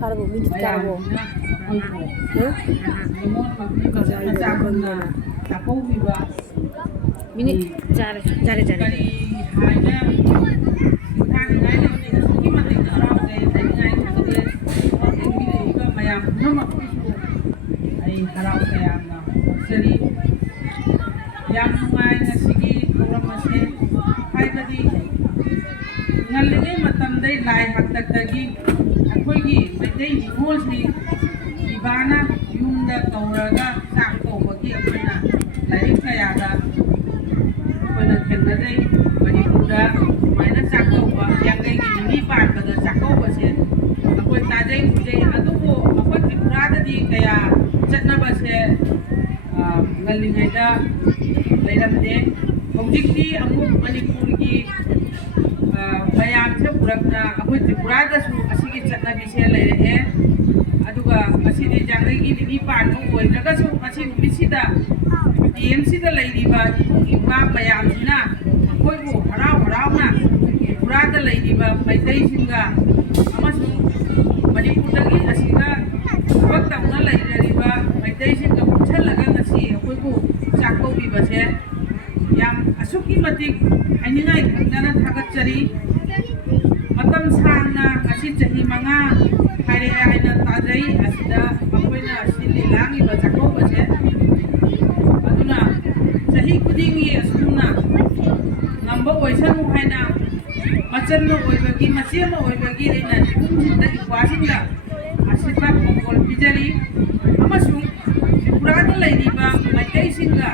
कारबो minute कारबो minute जारे जारे जारे लाई हक्तगी अखोगी मैदै निमोलसी इबाना युमदा तौरगा चाक तौबगी अखोना लाइक कयादा अखोना खेंगदै मणिपुरदा माइना चाक तौबा यांगैगी निमी पानबदा चाक तौबसे अखोय ताजै मुजै अदुबो अखोय त्रिपुराददी कया चटनबसे ngalingaida leiramde hojikti amuk manipurgi mayam se purakna akoi tripura da su asigi chatna bise leire aduga asidi jangai gi ni pan mo oidaga su asi bisida TMC da leiriba iba mayam sina akoi bu harau harau na tripura da leiriba maitei singa amasu manipur dagi asiga thak tamna leiriba maitei singa puchalaga ngasi akoi bu chakko bi base yang asuki matik ainingai khangdana thagatchari matam sangna asi chahi manga haire aina tadai asida akoina silli langi ba chakko base aduna chahi kudingi asuna ngamba oisanu haina machanno oibagi machema oibagi aina kumjinda ikwasinda asita kongol bijari amasung tripurada leiriba maitai singa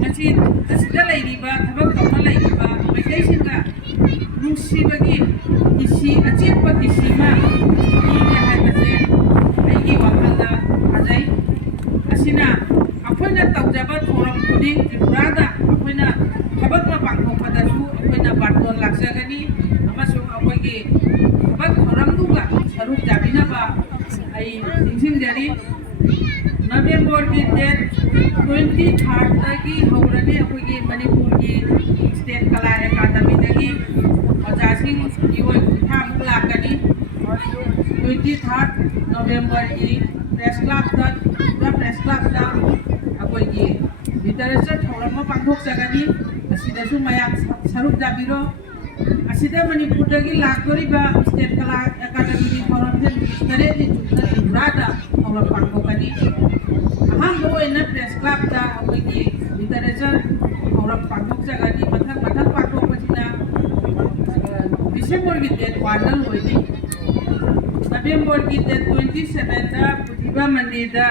ngasi asida leiriba thabak tawna leiriba maitai singa nungsibagi isi achepa kisima ine haibase aigi wakhalda ajai asina akoina tawjaba thoram kuding tripurada akoina thabak ma pangthokpada su akoina barton laksagani amasung akoigi thabak thoram duga saruk jabinaba ai singsingjari November की date 23 तकी हौरने अखोगी मणिपुर की state कला अकादमी तकी ओजासिंग इवोय कुथा मुलाकनी 23 नवंबर की press club दा अखोगी literature थौरम पांथोक जगनी असिदसु मयाम सरुक जाबिरो असिदा मणिपुर तकी लाखोरिबा state कला अकादमी की थौरम से तरे नि जुना त्रिपुरादा थौरम पांथोकनी हम लोग प्रेस क्लब दा अखोगी लिटरेचर थौरम पांथोक जगनी मथक पांथोक पछिना डिसेंबर की डेट 1 लोइनी नवंबर की डेट 27 दा पुथिबा मंदिर दा